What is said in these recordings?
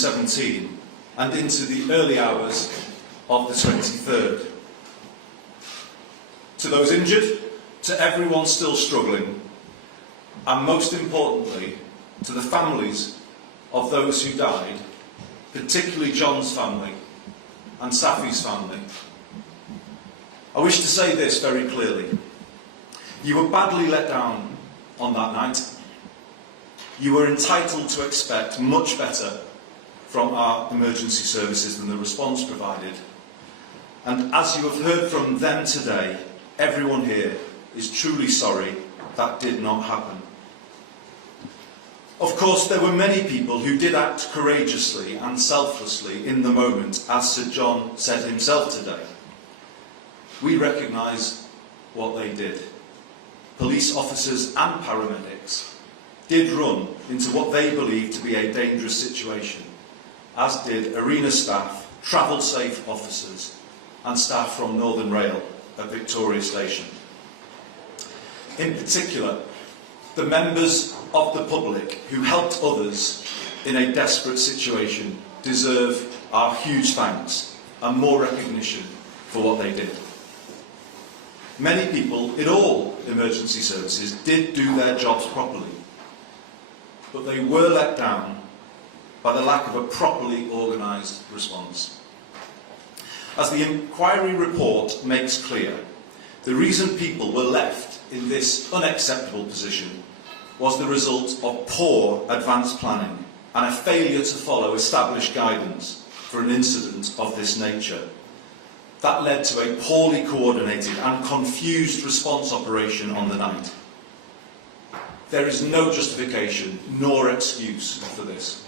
2017 and into the early hours of the 23rd. To those injured, to everyone still struggling, and most importantly, to the families of those who died, particularly John's family and Safi's family, I wish to say this very clearly. You were badly let down on that night. You were entitled to expect much better from our emergency services than the response provided. And as you have heard from them today, everyone here is truly sorry that did not happen. Of course, there were many people who did act courageously and selflessly in the moment, as Sir John said himself today. We recognise what they did. Police officers and paramedics did run into what they believed to be a dangerous situation, as did arena staff, travel safe officers and staff from Northern Rail at Victoria Station. In particular, the members of the public who helped others in a desperate situation deserve our huge thanks and more recognition for what they did. Many people in all emergency services did do their jobs properly, but they were let down by the lack of a properly organised response. As the inquiry report makes clear, the reason people were left in this unacceptable position was the result of poor advanced planning and a failure to follow established guidance for an incident of this nature. That led to a poorly coordinated and confused response operation on the night. There is no justification nor excuse for this.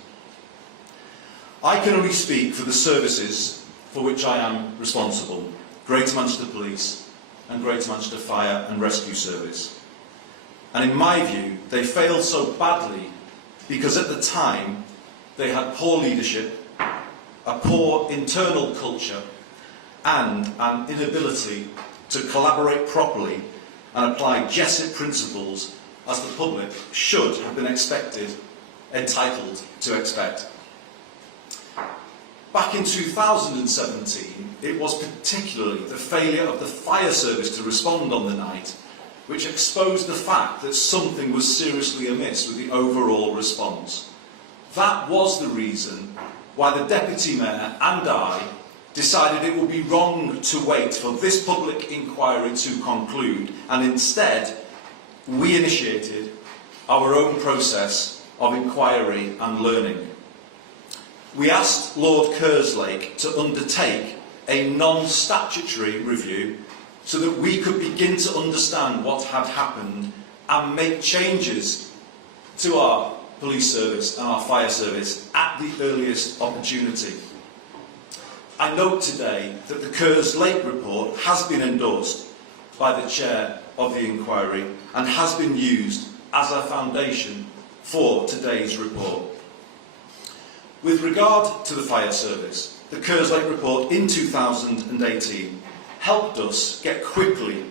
I can only speak for the services for which I am responsible, Greater Manchester Police and Greater Manchester Fire and Rescue Service. And in my view, they failed so badly because at the time they had poor leadership, a poor internal culture, and an inability to collaborate properly and apply JESIP principles as the public should have been entitled to expect. Back in 2017, it was particularly the failure of the fire service to respond on the night which exposed the fact that something was seriously amiss with the overall response. That was the reason why the Deputy Mayor and I decided it would be wrong to wait for this public inquiry to conclude, and instead we initiated our own process of inquiry and learning. We asked Lord Kerslake to undertake a non-statutory review so that we could begin to understand what had happened and make changes to our police service and our fire service at the earliest opportunity. I note today that the Kerslake report has been endorsed by the chair of the inquiry and has been used as a foundation for today's report. With regard to the fire service, the Kerslake report in 2018 helped us get quickly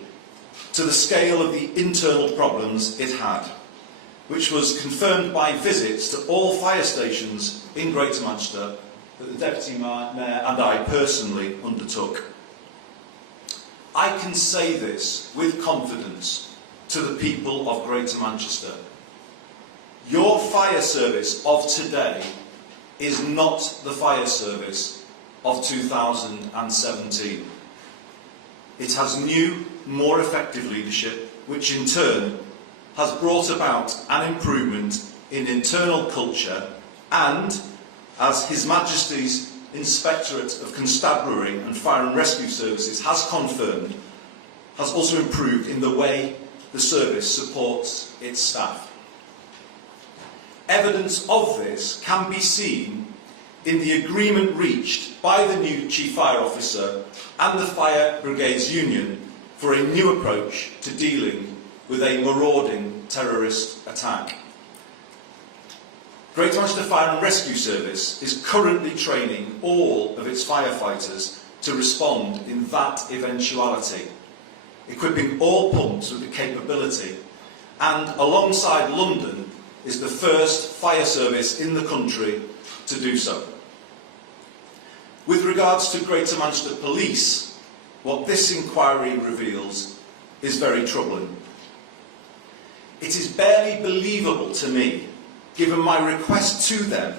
to the scale of the internal problems it had, which was confirmed by visits to all fire stations in Greater Manchester that the Deputy Mayor and I personally undertook. I can say this with confidence to the people of Greater Manchester. Your fire service of today is not the fire service of 2017. It has new, more effective leadership, which in turn has brought about an improvement in internal culture and, as His Majesty's Inspectorate of Constabulary and Fire and Rescue Services has confirmed, has also improved in the way the service supports its staff. Evidence of this can be seen in the agreement reached by the new Chief Fire Officer and the Fire Brigades Union for a new approach to dealing with a marauding terrorist attack. Greater Manchester Fire and Rescue Service is currently training all of its firefighters to respond in that eventuality, equipping all pumps with the capability, and alongside London is the first fire service in the country to do so. With regards to Greater Manchester Police, what this inquiry reveals is very troubling. It is barely believable to me, given my request to them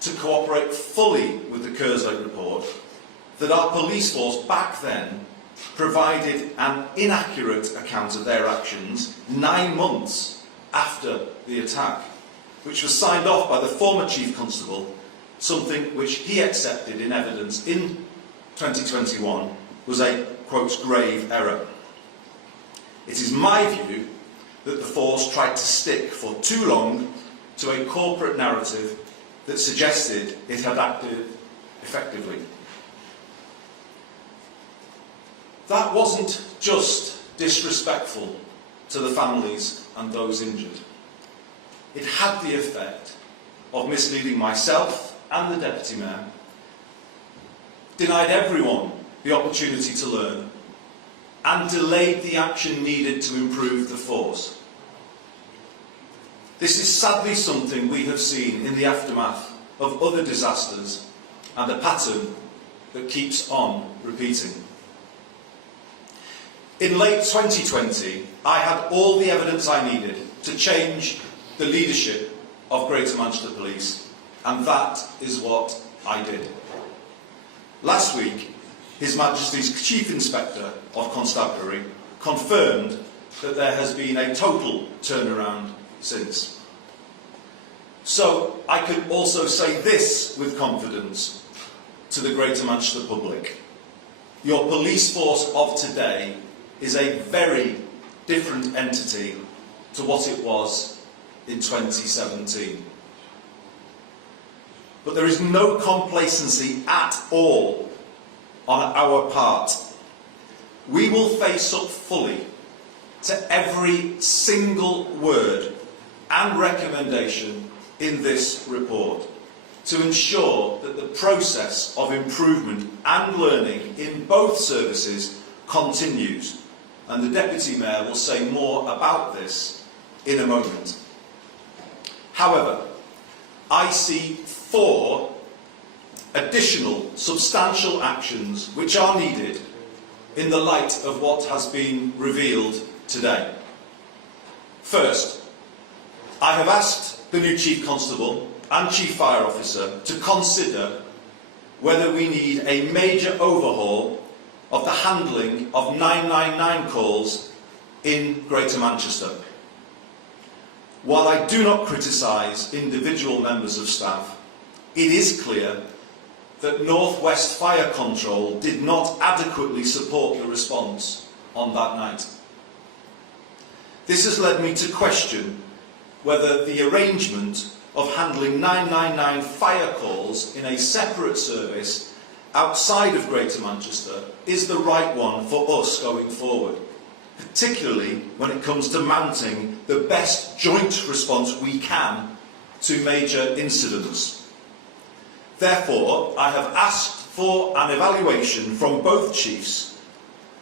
to cooperate fully with the Kerslake report, that our police force back then provided an inaccurate account of their actions 9 months after the attack, which was signed off by the former Chief Constable, something which he accepted in evidence in 2021 was a, quote, grave error. It is my view that the force tried to stick for too long to a corporate narrative that suggested it had acted effectively. That wasn't just disrespectful to the families and those injured. It had the effect of misleading myself and the Deputy Mayor, denied everyone the opportunity to learn, and delayed the action needed to improve the force. This is sadly something we have seen in the aftermath of other disasters, and a pattern that keeps on repeating. In late 2020, I had all the evidence I needed to change the leadership of Greater Manchester Police, and that is what I did. Last week, His Majesty's Chief Inspector of Constabulary confirmed that there has been a total turnaround since. So I can also say this with confidence to the Greater Manchester public. Your police force of today is a very different entity to what it was in 2017. But there is no complacency at all on our part. We will face up fully to every single word and recommendation in this report to ensure that the process of improvement and learning in both services continues, and the Deputy Mayor will say more about this in a moment. However, I see 4 additional substantial actions which are needed in the light of what has been revealed today. First, I have asked the new Chief Constable and Chief Fire Officer to consider whether we need a major overhaul of the handling of 999 calls in Greater Manchester. While I do not criticise individual members of staff, it is clear that North West Fire Control did not adequately support the response on that night. This has led me to question whether the arrangement of handling 999 fire calls in a separate service outside of Greater Manchester is the right one for us going forward, particularly when it comes to mounting the best joint response we can to major incidents. Therefore, I have asked for an evaluation from both chiefs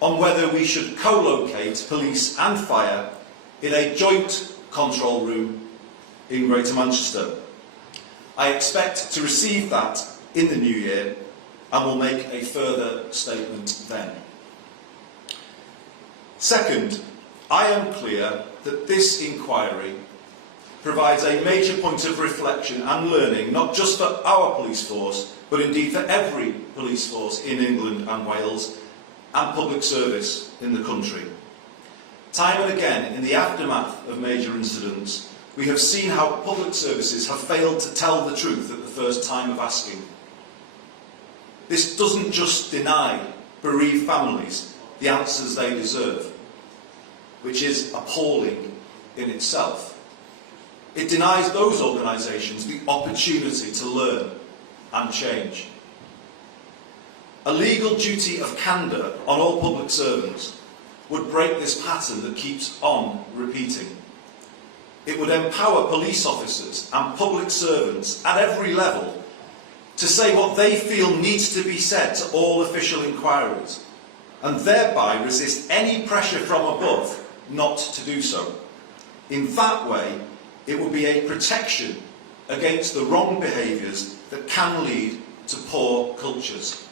on whether we should co-locate police and fire in a joint control room in Greater Manchester. I expect to receive that in the new year and will make a further statement then. Second, I am clear that this inquiry provides a major point of reflection and learning, not just for our police force, but indeed for every police force in England and Wales, and public service in the country. Time and again, in the aftermath of major incidents, we have seen how public services have failed to tell the truth at the first time of asking. This doesn't just deny bereaved families the answers they deserve, which is appalling in itself. It denies those organisations the opportunity to learn and change. A legal duty of candour on all public servants would break this pattern that keeps on repeating. It would empower police officers and public servants at every level to say what they feel needs to be said to all official inquiries, and thereby resist any pressure from above not to do so. In that way, it would be a protection against the wrong behaviours that can lead to poor cultures.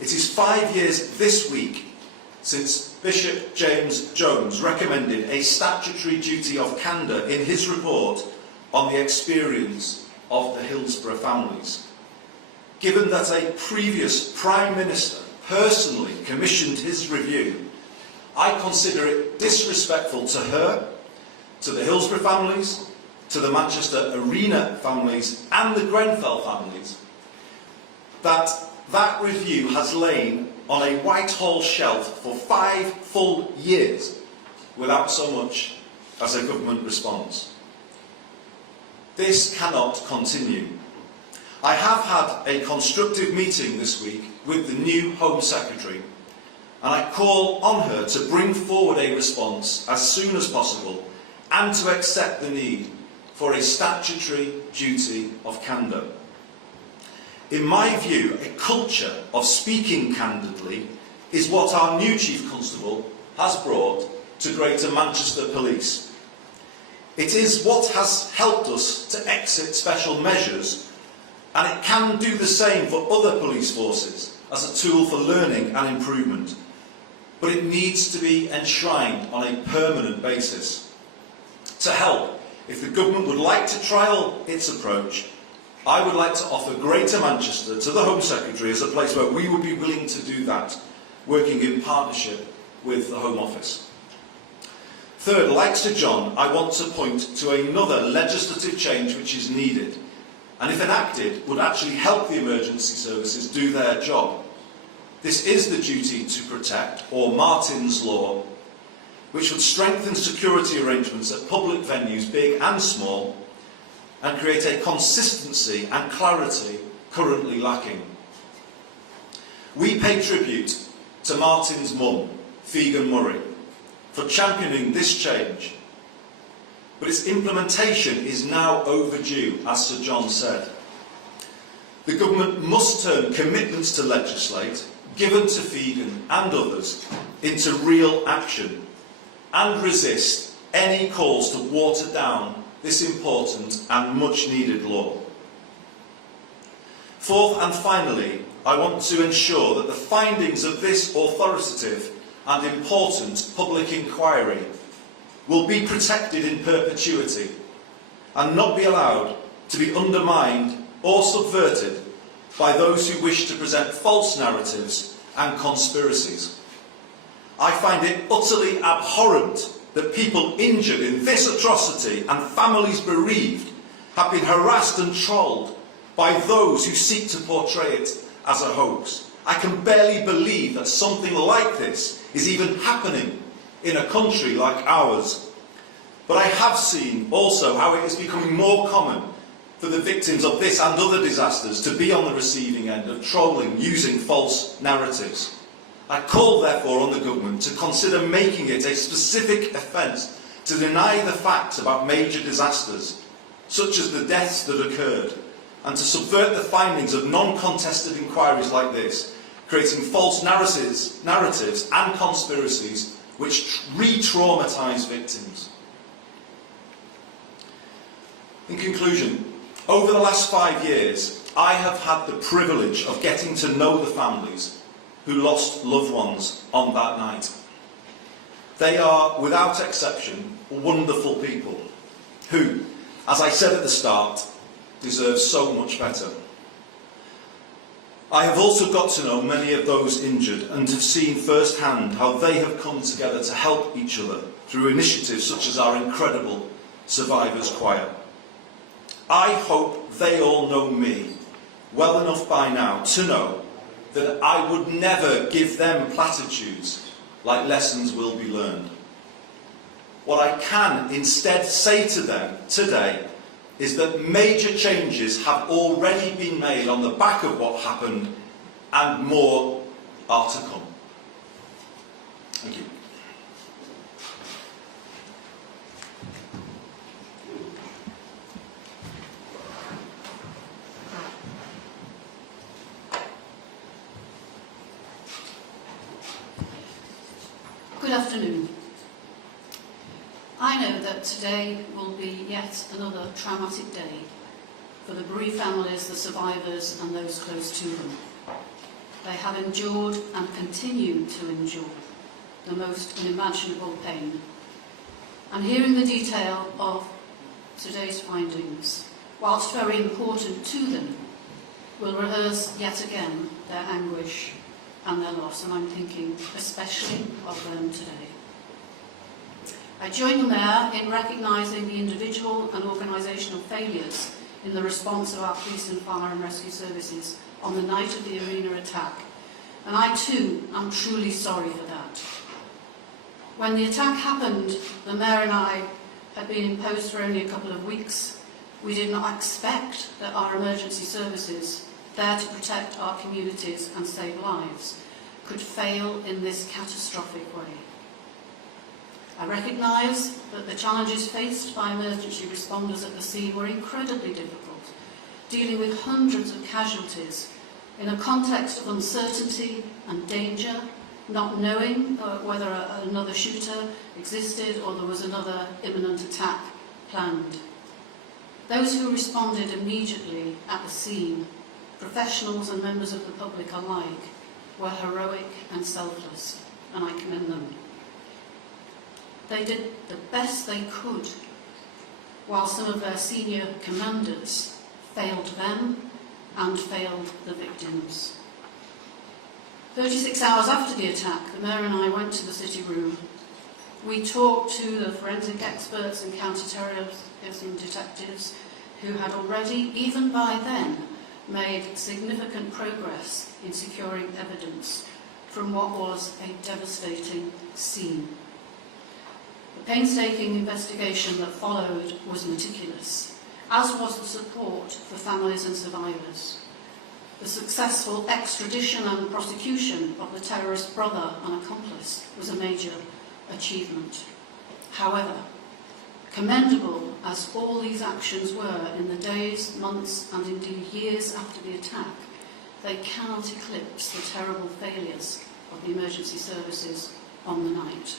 It is 5 years this week since Bishop James Jones recommended a statutory duty of candour in his report on the experience of the Hillsborough families. Given that a previous Prime Minister personally commissioned his review, I consider it disrespectful to her, to the Hillsborough families, to the Manchester Arena families and the Grenfell families, that review has lain on a Whitehall shelf for 5 full years without so much as a government response. This cannot continue. I have had a constructive meeting this week with the new Home Secretary, and I call on her to bring forward a response as soon as possible and to accept the need for a statutory duty of candour. In my view, a culture of speaking candidly is what our new Chief Constable has brought to Greater Manchester Police. It is what has helped us to exit special measures, and it can do the same for other police forces as a tool for learning and improvement. But it needs to be enshrined on a permanent basis. To help, if the government would like to trial its approach, I would like to offer Greater Manchester to the Home Secretary as a place where we would be willing to do that, working in partnership with the Home Office. Third, like Sir John, I want to point to another legislative change which is needed, and if enacted, would actually help the emergency services do their job. This is the duty to protect, or Martyn's Law, which would strengthen security arrangements at public venues, big and small, and create a consistency and clarity currently lacking. We pay tribute to Martyn's mum, Figan Murray, for championing this change, but its implementation is now overdue, as Sir John said. The government must turn commitments to legislate, given to Figan and others, into real action, and resist any calls to water down this important and much needed law. Fourth and finally, I want to ensure that the findings of this authoritative and important public inquiry will be protected in perpetuity and not be allowed to be undermined or subverted by those who wish to present false narratives and conspiracies. I find it utterly abhorrent that people injured in this atrocity and families bereaved have been harassed and trolled by those who seek to portray it as a hoax. I can barely believe that something like this is even happening in a country like ours. But I have seen also how it is becoming more common for the victims of this and other disasters to be on the receiving end of trolling using false narratives. I call therefore on the government to consider making it a specific offence to deny the facts about major disasters, such as the deaths that occurred, and to subvert the findings of non-contested inquiries like this, creating false narratives and conspiracies which re-traumatise victims. In conclusion, over the last 5 years, I have had the privilege of getting to know the families who lost loved ones on that night. They are, without exception, wonderful people who, as I said at the start, deserve so much better. I have also got to know many of those injured and have seen firsthand how they have come together to help each other through initiatives such as our incredible Survivors Choir. I hope they all know me well enough by now to know that I would never give them platitudes like lessons will be learned. What I can instead say to them today is that major changes have already been made on the back of what happened, and more are to come. Thank you. Good afternoon. I know that today will be yet another traumatic day for the bereaved families, the survivors and those close to them. They have endured and continue to endure the most unimaginable pain. And hearing the detail of today's findings, whilst very important to them, will rehearse yet again their anguish and their loss, and I'm thinking especially of them today. I join the Mayor in recognising the individual and organisational failures in the response of our police and fire and rescue services on the night of the arena attack, and I too am truly sorry for that. When the attack happened, the Mayor and I had been in post for only a couple of weeks. We did not expect that our emergency services, there to protect our communities and save lives, could fail in this catastrophic way. I recognise that the challenges faced by emergency responders at the scene were incredibly difficult, dealing with hundreds of casualties in a context of uncertainty and danger, not knowing whether another shooter existed or there was another imminent attack planned. Those who responded immediately at the scene, professionals and members of the public alike, were heroic and selfless, and I commend them. They did the best they could, while some of their senior commanders failed them and failed the victims. 36 hours after the attack, the Mayor and I went to the city room. We talked to the forensic experts and counter-terrorism detectives who had already, even by then, made significant progress in securing evidence from what was a devastating scene. The painstaking investigation that followed was meticulous, as was the support for families and survivors. The successful extradition and prosecution of the terrorist brother and accomplice was a major achievement. However, commendable as all these actions were in the days, months and indeed years after the attack, they cannot eclipse the terrible failures of the emergency services on the night.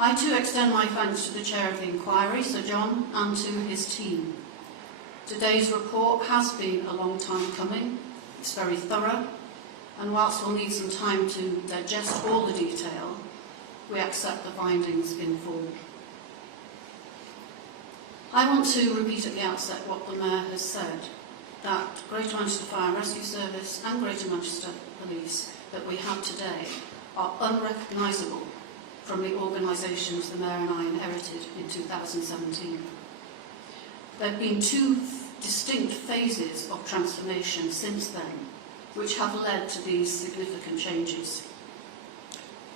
I too extend my thanks to the Chair of the Inquiry, Sir John, and to his team. Today's report has been a long time coming. It's very thorough, and whilst we'll need some time to digest all the detail, we accept the findings in full. I want to repeat at the outset what the Mayor has said, that Greater Manchester Fire and Rescue Service and Greater Manchester Police that we have today are unrecognisable from the organisations the Mayor and I inherited in 2017. There have been two distinct phases of transformation since then, which have led to these significant changes.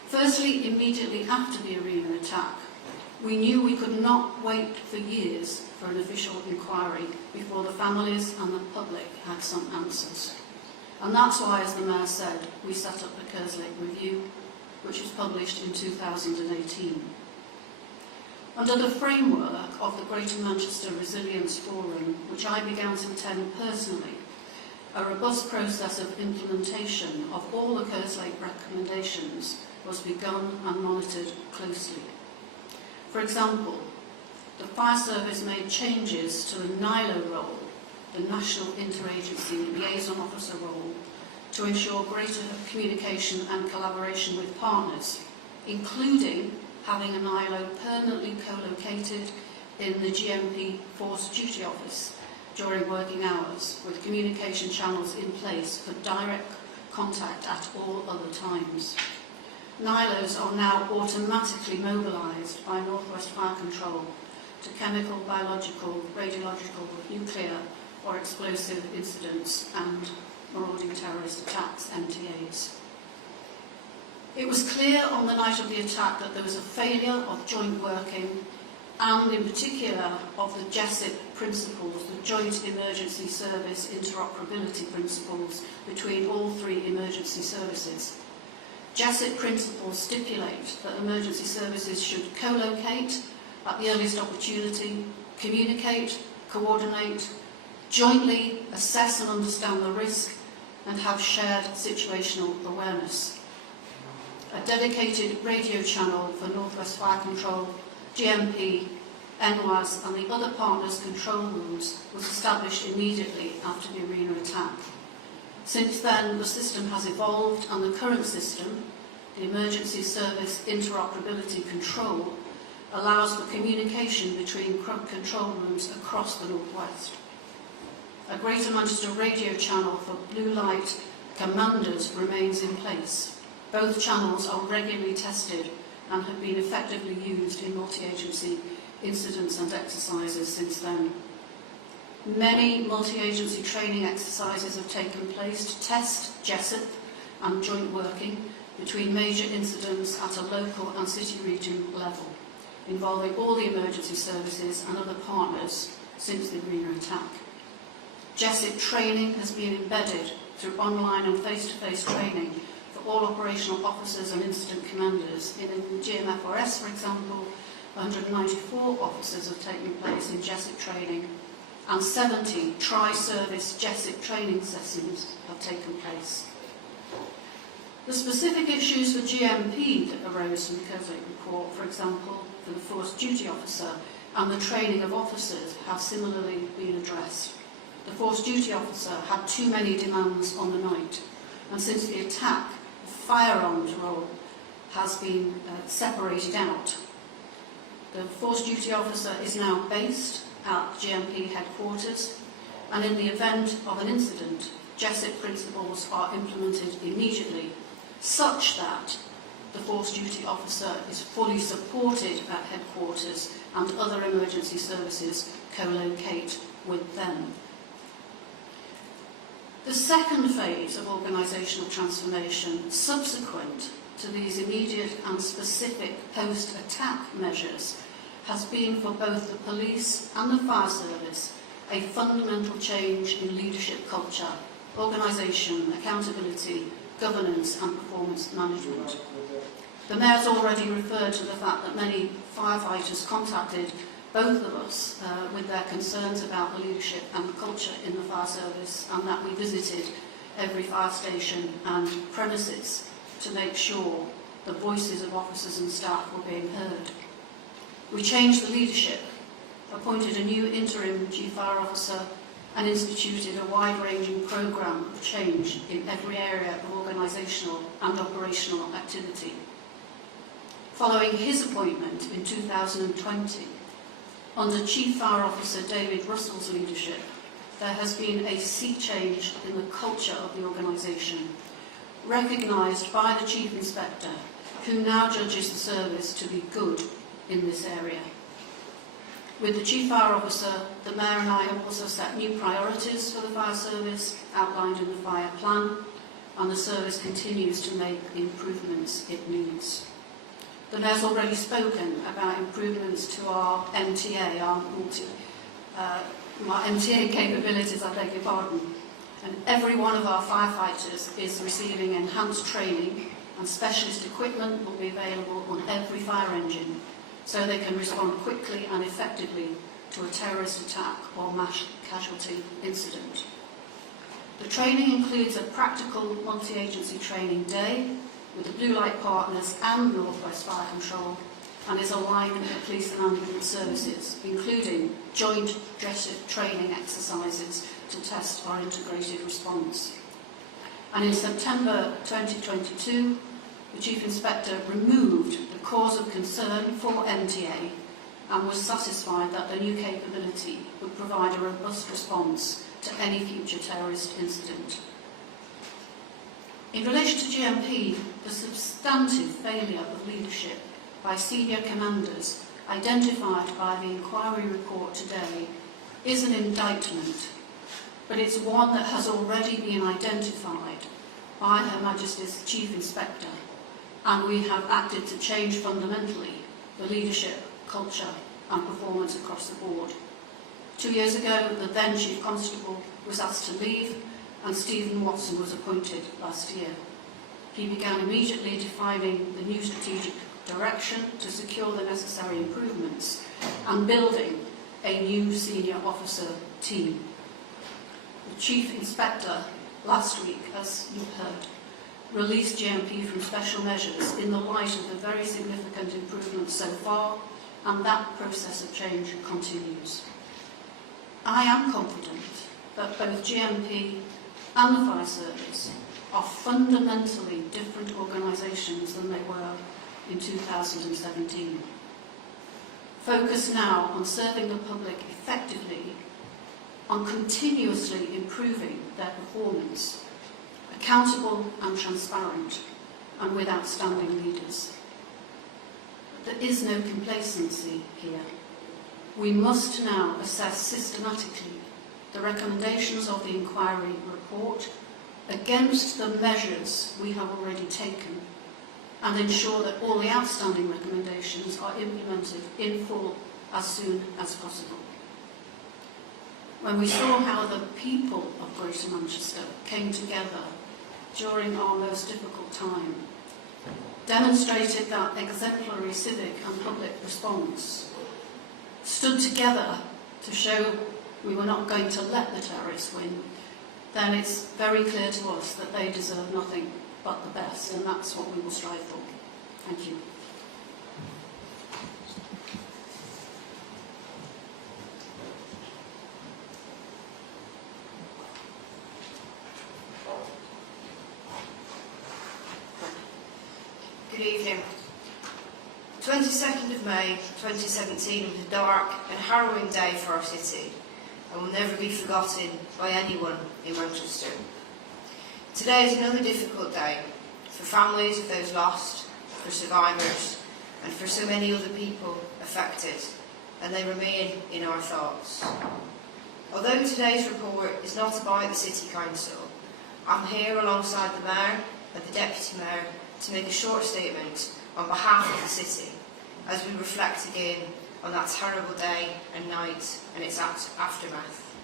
Firstly, immediately after the arena attack, we knew we could not wait for years for an official inquiry before the families and the public had some answers. And that's why, as the Mayor said, we set up the Kerslake Review, which was published in 2018. Under the framework of the Greater Manchester Resilience Forum, which I began to attend personally, a robust process of implementation of all the Kerslake recommendations was begun and monitored closely. For example, the Fire Service made changes to the NILO role, the National Interagency Liaison Officer role, to ensure greater communication and collaboration with partners, including having a NILO permanently co-located in the GMP Force Duty Office during working hours, with communication channels in place for direct contact at all other times. NILOs are now automatically mobilised by North West Fire Control to chemical, biological, radiological, nuclear or explosive incidents and marauding terrorist attacks, MTAs. It was clear on the night of the attack that there was a failure of joint working and in particular of the JESIP principles, the Joint Emergency Service Interoperability principles between all three emergency services. JESIP principles stipulate that emergency services should co-locate at the earliest opportunity, communicate, coordinate, jointly assess and understand the risk, and have shared situational awareness. A dedicated radio channel for North West Fire Control, GMP, NWAS and the other partners' control rooms was established immediately after the arena attack. Since then, the system has evolved, and the current system, the Emergency Service Interoperability Control, allows for communication between control rooms across the North West. A Greater Manchester radio channel for blue light commanders remains in place. Both channels are regularly tested and have been effectively used in multi-agency incidents and exercises since then. Many multi-agency training exercises have taken place to test JESIP and joint working between major incidents at a local and city region level, involving all the emergency services and other partners since the arena attack. JESIP training has been embedded through online and face-to-face training for all operational officers and incident commanders. In GMFRS, for example, 194 officers have taken place in JESIP training, and 70 tri-service JESIP training sessions have taken place. The specific issues for GMP that arose from the COSAC report, for example, for the Force Duty Officer and the training of officers, have similarly been addressed. The Force Duty Officer had too many demands on the night, and since the attack, the firearms role has been separated out. The Force Duty Officer is now based at GMP headquarters, and in the event of an incident, JESIP principles are implemented immediately, such that the Force Duty Officer is fully supported at headquarters and other emergency services co-locate with them. The second phase of organisational transformation, subsequent to these immediate and specific post-attack measures, has been for both the police and the fire service a fundamental change in leadership culture, organisation, accountability, governance and performance management. The Mayor's already referred to the fact that many firefighters contacted both of us with their concerns about the leadership and the culture in the fire service, and that we visited every fire station and premises to make sure the voices of officers and staff were being heard. We changed the leadership, appointed a new interim chief fire officer, and instituted a wide-ranging programme of change in every area of organisational and operational activity. Following his appointment in 2020, under Chief Fire Officer David Russell's leadership, there has been a sea change in the culture of the organisation, recognised by the Chief Inspector, who now judges the service to be good in this area. With the Chief Fire Officer, the Mayor and I have also set new priorities for the fire service, outlined in the fire plan, and the service continues to make the improvements it needs. The Mayor's already spoken about improvements to our MTA, our MTA capabilities, I beg your pardon. And every one of our firefighters is receiving enhanced training, and specialist equipment will be available on every fire engine, so they can respond quickly and effectively to a terrorist attack or mass casualty incident. The training includes a practical multi-agency training day with the Blue Light Partners and North West Fire Control, and is aligned with the police and ambulance services, including joint JESIP training exercises to test our integrated response. And in September 2022, the Chief Inspector removed the cause of concern for MTA and was satisfied that the new capability would provide a robust response to any future terrorist incident. In relation to GMP, the substantive failure of leadership by senior commanders identified by the inquiry report today is an indictment, but it's one that has already been identified by Her Majesty's Chief Inspector, and we have acted to change fundamentally the leadership, culture and performance across the board. 2 years ago, the then Chief Constable was asked to leave, and Stephen Watson was appointed last year. He began immediately defining the new strategic direction to secure the necessary improvements and building a new senior officer team. The Chief Inspector last week, as you've heard, released GMP from special measures in the light of the very significant improvements so far and that process of change continues. I am confident that both GMP and the Fire Service are fundamentally different organisations than they were in 2017. Focus now on serving the public effectively, on continuously improving their performance, accountable and transparent, and with outstanding leaders. There is no complacency here. We must now assess systematically the recommendations of the inquiry report against the measures we have already taken and ensure that all the outstanding recommendations are implemented in full as soon as possible. When we saw how the people of Greater Manchester came together during our most difficult time, demonstrated that exemplary civic and public response, stood together to show we were not going to let the terrorists win, then it's very clear to us that they deserve nothing but the best, and that's what we will strive for. Thank you. Good evening. 22nd of May 2017 was a dark and harrowing day for our city and will never be forgotten by anyone in Manchester. Today is another difficult day for families of those lost, for survivors, and for so many other people affected, and they remain in our thoughts. Although today's report is not about the City Council, I'm here alongside the Mayor and the Deputy Mayor to make a short statement on behalf of the city as we reflect again on that terrible day and night and its aftermath.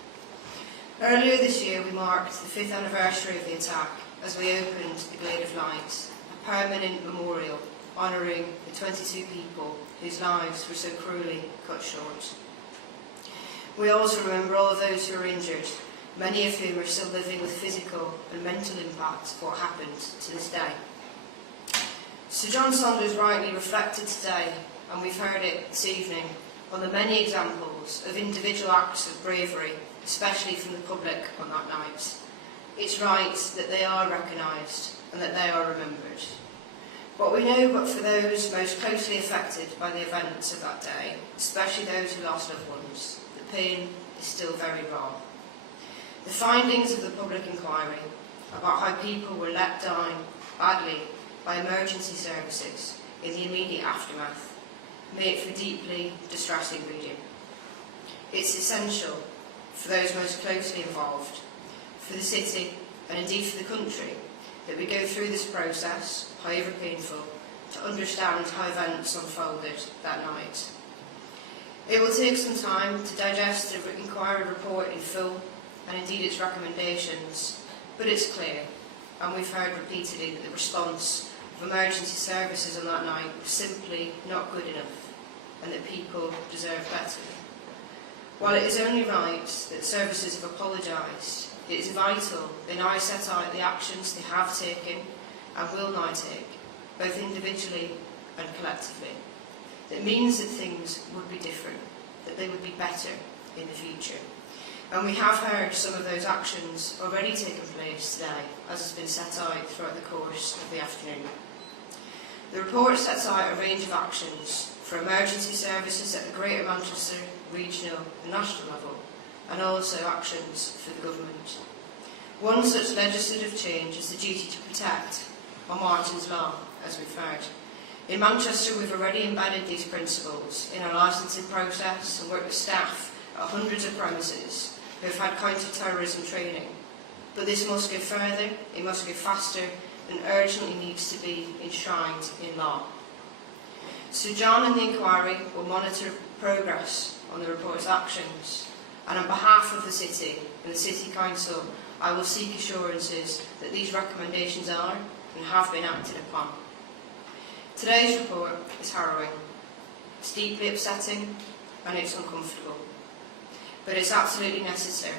Earlier this year we marked the 5th anniversary of the attack as we opened the Glade of Light, a permanent memorial honouring the 22 people whose lives were so cruelly cut short. We also remember all of those who are injured, many of whom are still living with physical and mental impact of what happened to this day. Sir John Saunders rightly reflected today, and we've heard it this evening, on the many examples of individual acts of bravery, especially from the public on that night. It's right that they are recognised and that they are remembered. What we know but for those most closely affected by the events of that day, especially those who lost loved ones, the pain is still very raw. The findings of the public inquiry about how people were let down badly by emergency services in the immediate aftermath make for deeply distressing reading. It's essential for those most closely involved, for the city and indeed for the country, that we go through this process, however painful, to understand how events unfolded that night. It will take some time to digest the inquiry report in full and indeed its recommendations, but it's clear, and we've heard repeatedly, that the response of emergency services on that night was simply not good enough and that people deserve better. While it is only right that services have apologised, it is vital they now set out the actions they have taken and will now take, both individually and collectively. That means that things would be different, that they would be better in the future. And we have heard some of those actions already taking place today, as has been set out throughout the course of the afternoon. The report sets out a range of actions for emergency services at the Greater Manchester, regional and national level, and also actions for the government. One such legislative change is the duty to protect, or Martyn's Law, as we've heard. In Manchester, we've already embedded these principles in our licensing process and worked with staff at hundreds of premises who have had counter-terrorism training. But this must go further, it must go faster, and urgently needs to be enshrined in law. Sir John and the inquiry will monitor progress on the report's actions, and on behalf of the City and the City Council, I will seek assurances that these recommendations are and have been acted upon. Today's report is harrowing, it's deeply upsetting, and it's uncomfortable. But it's absolutely necessary,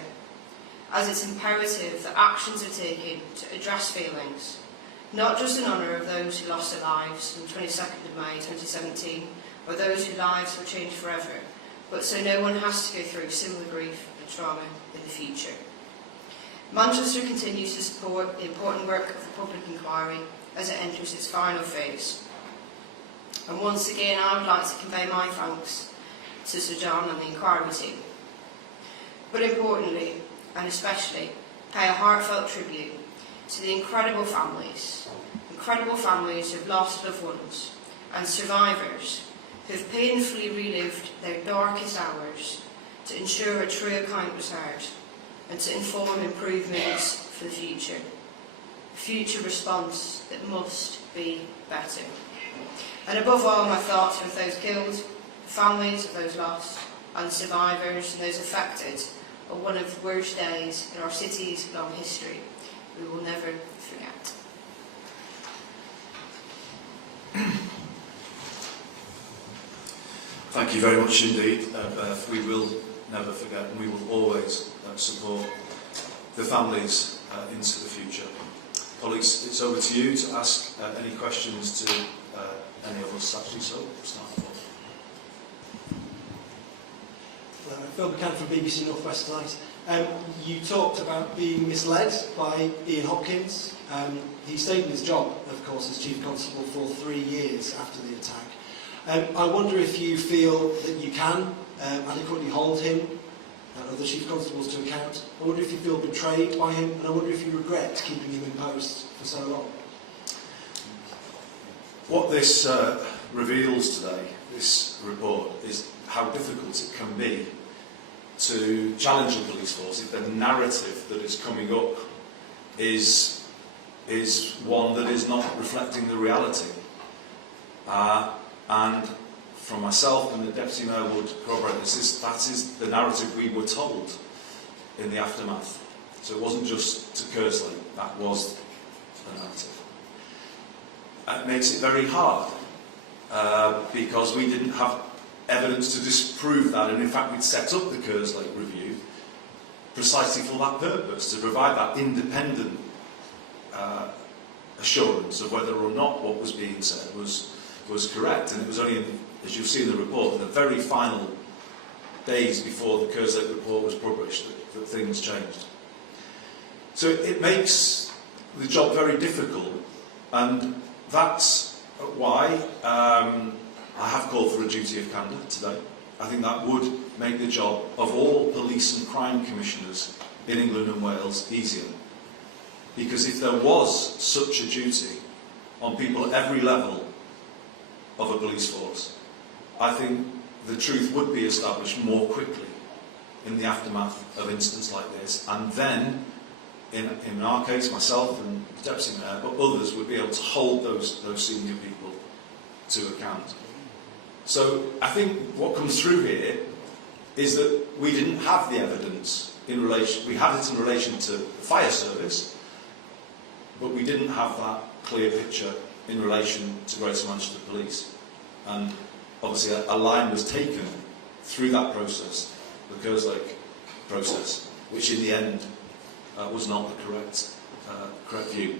as it's imperative that actions are taken to address feelings, not just in honour of those who lost their lives on the 22nd of May 2017, or those whose lives will change forever, but so no one has to go through similar grief and trauma in the future. Manchester continues to support the important work of the public inquiry as it enters its final phase. And once again, I would like to convey my thanks to Sir John and the inquiry team. But importantly, and especially, pay a heartfelt tribute to the incredible families who've lost loved ones, and survivors who've painfully relived their darkest hours to ensure a true account was heard and to inform improvements for the future. Future response that must be better. And above all, my thoughts are with those killed, the families of those lost, and survivors and those affected on one of the worst days in our city's long history we will never forget. Thank you very much indeed, Beth. We will never forget, and we will always support the families into the future. Colleagues, it's over to you to ask any questions to any of us actually, so start off. Phil McCann from BBC North West tonight. You talked about being misled by Ian Hopkins. He stayed in his job, of course, as Chief Constable for 3 years after the attack. I wonder if you feel that you can adequately hold him and other Chief Constables to account. I wonder if you feel betrayed by him, and I wonder if you regret keeping him in post for so long. What this reveals today, this report, is how difficult it can be to challenge the police force if the narrative that is coming up is one that is not reflecting the reality. And from myself and the Deputy Mayor would corroborate this, that is the narrative we were told in the aftermath. So it wasn't just to Kersley, that was the narrative. It makes it very hard because we didn't have evidence to disprove that, and in fact we'd set up the Kersley review precisely for that purpose, to provide that independent assurance of whether or not what was being said was correct. And it was only, as you'll see in the report, in the very final days before the Kersley report was published that things changed. So it makes the job very difficult, and that's why I have called for a duty of candour today. I think that would make the job of all police and crime commissioners in England and Wales easier. Because if there was such a duty on people at every level of a police force, I think the truth would be established more quickly in the aftermath of incidents like this, and then in our case, myself and the Deputy Mayor, but others would be able to hold those senior people to account. So I think what comes through here is that we didn't have the evidence in relation, we had it in relation to the fire service, but we didn't have that clear picture in relation to Greater Manchester Police. And obviously a line was taken through that process, the Kersley process, which in the end was not the correct view.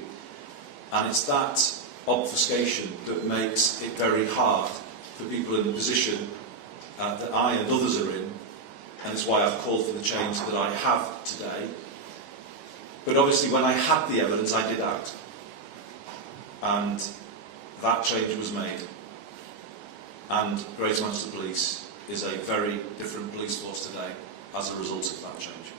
And it's that obfuscation that makes it very hard for people in the position that I and others are in, and it's why I've called for the change that I have today. But obviously when I had the evidence, I did act. And that change was made. And Greater Manchester Police is a very different police force today as a result of that change.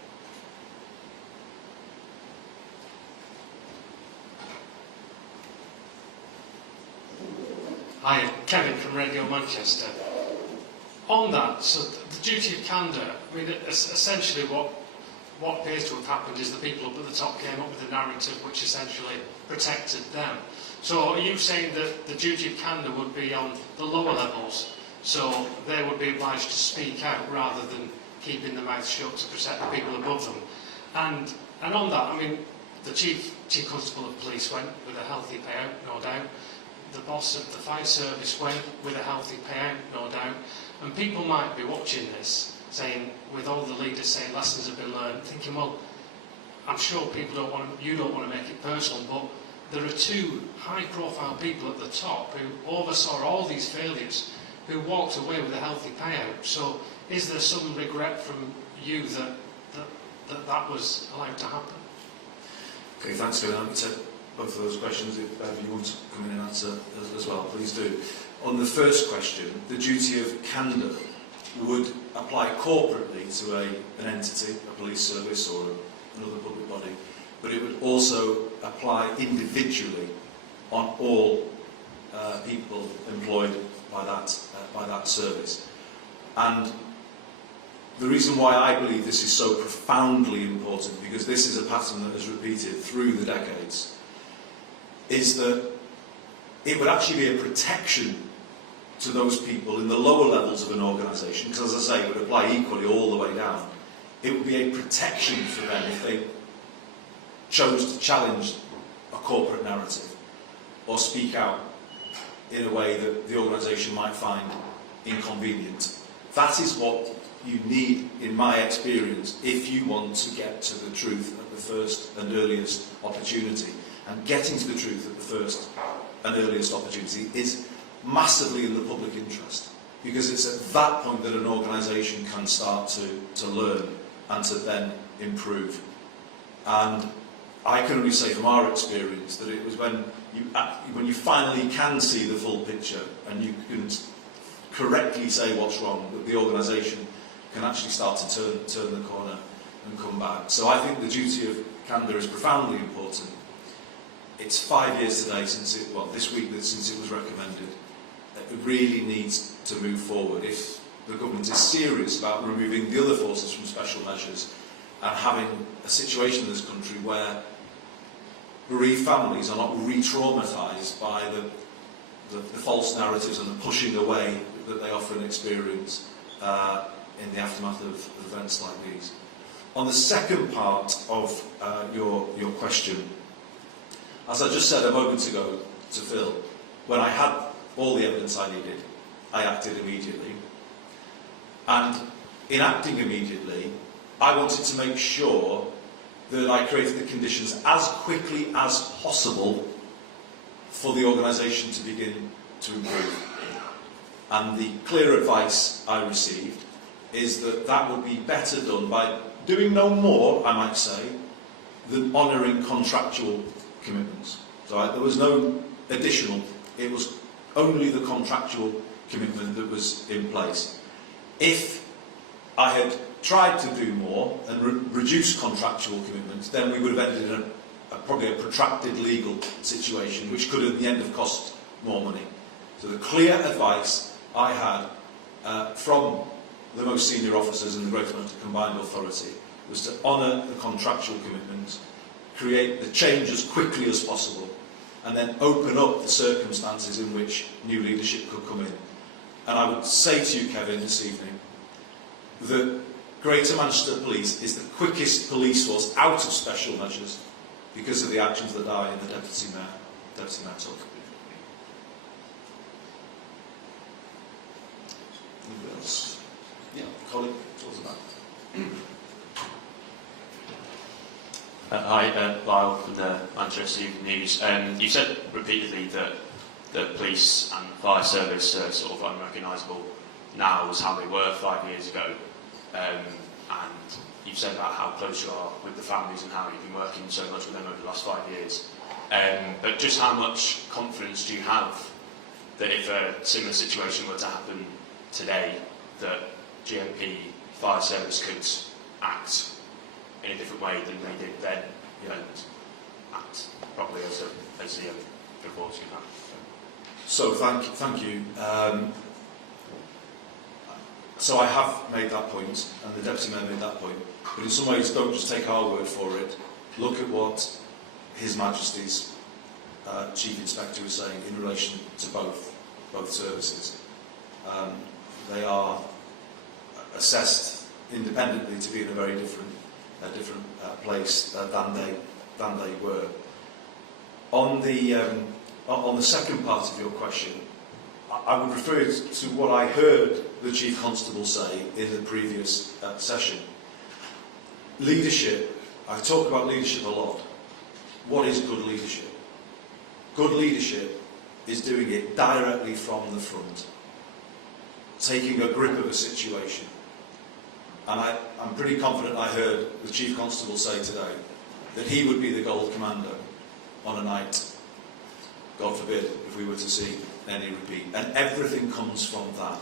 Hi, Kevin from Radio Manchester. On that, so the duty of candour, I mean, essentially what appears to have happened is the people up at the top came up with a narrative which essentially protected them. So are you saying that the duty of candour would be on the lower levels, so they would be obliged to speak out rather than keeping their mouth shut to protect the people above them? And on that, I mean, the Chief Constable of Police went with a healthy payout, no doubt. The boss of the fire service went with a healthy payout, no doubt. And people might be watching this, saying, with all the leaders saying lessons have been learned, thinking, well, I'm sure you don't want to make it personal, but there are two high-profile people at the top who oversaw all these failures, who walked away with a healthy payout. So is there some regret from you that was allowed to happen? Okay, thanks, Kevin. I'm going to take both of those questions. If you want to come in and answer as well, please do. On the first question, the duty of candor would apply corporately to an entity, a police service or another public body, but it would also apply individually on all people employed by that service. And the reason why I believe this is so profoundly important, because this is a pattern that has repeated through the decades, is that it would actually be a protection to those people in the lower levels of an organisation, because as I say, it would apply equally all the way down. It would be a protection for them if they chose to challenge a corporate narrative or speak out in a way that the organisation might find inconvenient. That is what you need, in my experience, if you want to get to the truth at the first and earliest opportunity. And getting to the truth at the first and earliest opportunity is massively in the public interest, because it's at that point that an organisation can start to learn and to then improve. And I can only say from our experience that it was when you finally can see the full picture and you can correctly say what's wrong, that the organisation can actually start to turn the corner and come back. So I think the duty of candor is profoundly important. It's 5 years today since this week since it was recommended. It really needs to move forward if the government is serious about removing the other forces from special measures and having a situation in this country where bereaved families are not re-traumatised by the false narratives and the pushing away that they often experience in the aftermath of events like these. On the second part of your question, as I just said a moment ago to Phil, when I had all the evidence I needed, I acted immediately. And in acting immediately, I wanted to make sure that I created the conditions as quickly as possible for the organisation to begin to improve. And the clear advice I received is that that would be better done by doing no more, I might say, than honouring contractual commitments. So there was no additional, it was only the contractual commitment that was in place. If I had tried to do more and reduce contractual commitments, then we would have ended in probably a protracted legal situation, which could at the end have cost more money. So the clear advice I had from the most senior officers in the Greater Manchester Combined Authority was to honour the contractual commitments, create the change as quickly as possible, and then open up the circumstances in which new leadership could come in. And I would say to you, Kevin, this evening, that Greater Manchester Police is the quickest police force out of special measures because of the actions that I and the Deputy Mayor took. Anybody else? Yeah, colleague, talk about Hi, Lyle from the Manchester Evening News. You said repeatedly that the police and fire service are sort of unrecognisable now as how they were 5 years ago. And you've said about how close you are with the families and how you've been working so much with them over the last 5 years. But just how much confidence do you have that if a similar situation were to happen today, that GMP fire service could act in a different way than they did then, and act properly as the reports you have? So thank you. So I have made that point, and the Deputy Mayor made that point, but in some ways don't just take our word for it. Look at what His Majesty's Chief Inspector is saying in relation to both services. They are assessed independently to be in a very different place than they were. On the second part of your question, I would refer to what I heard the Chief Constable say in the previous session. Leadership, I talk about leadership a lot. What is good leadership? Good leadership is doing it directly from the front. taking a grip of a situation. And I'm pretty confident I heard the Chief Constable say today that he would be the gold commando on a night, God forbid, if we were to see any repeat. And everything comes from that.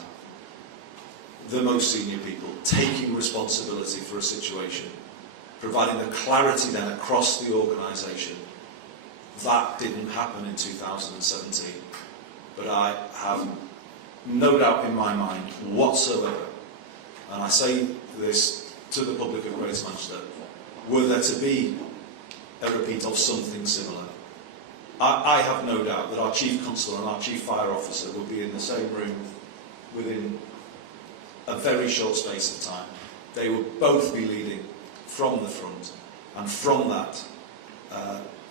The most senior people taking responsibility for a situation, providing the clarity then across the organisation. That didn't happen in 2017. But I have no doubt in my mind whatsoever, and I say this to the public of Greater Manchester, were there to be a repeat of something similar, I have no doubt that our Chief Constable and our Chief Fire Officer would be in the same room within a very short space of time. They would both be leading from the front, and from that,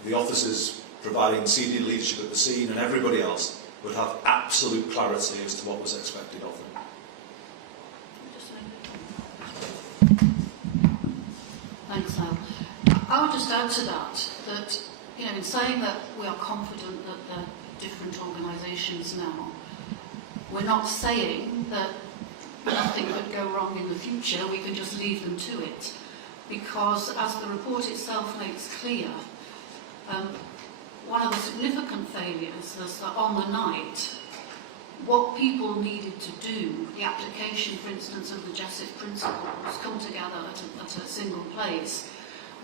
the officers providing senior leadership at the scene and everybody else would have absolute clarity as to what was expected of them. Thanks, Al. I would just add to that, in saying that we are confident that there are different organisations now, we're not saying that nothing could go wrong in the future, we can just leave them to it. Because, as the report itself makes clear, one of the significant failures was that on the night, what people needed to do, the application, for instance, of the Jessup principles, come together at a single place,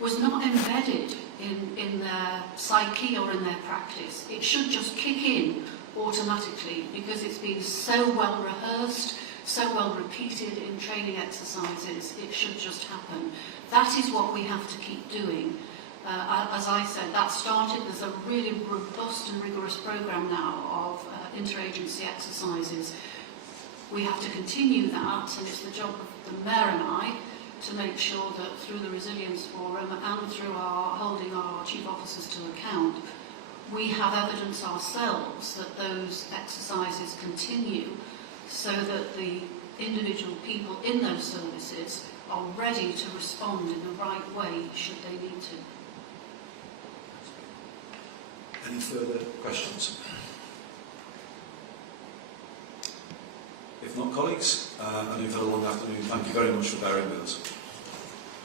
was not embedded in their psyche or in their practice. It should just kick in automatically because it's been so well rehearsed, so well repeated in training exercises, it should just happen. That is what we have to keep doing. As I said, that started, there's a really robust and rigorous programme now of interagency exercises. We have to continue that, and it's the job of the Mayor and I to make sure that through the Resilience Forum and through our holding our Chief Officers to account, we have evidence ourselves that those exercises continue so that the individual people in those services are ready to respond in the right way should they need to. Any further questions? If not, colleagues, and you've had a long afternoon, thank you very much for bearing with us.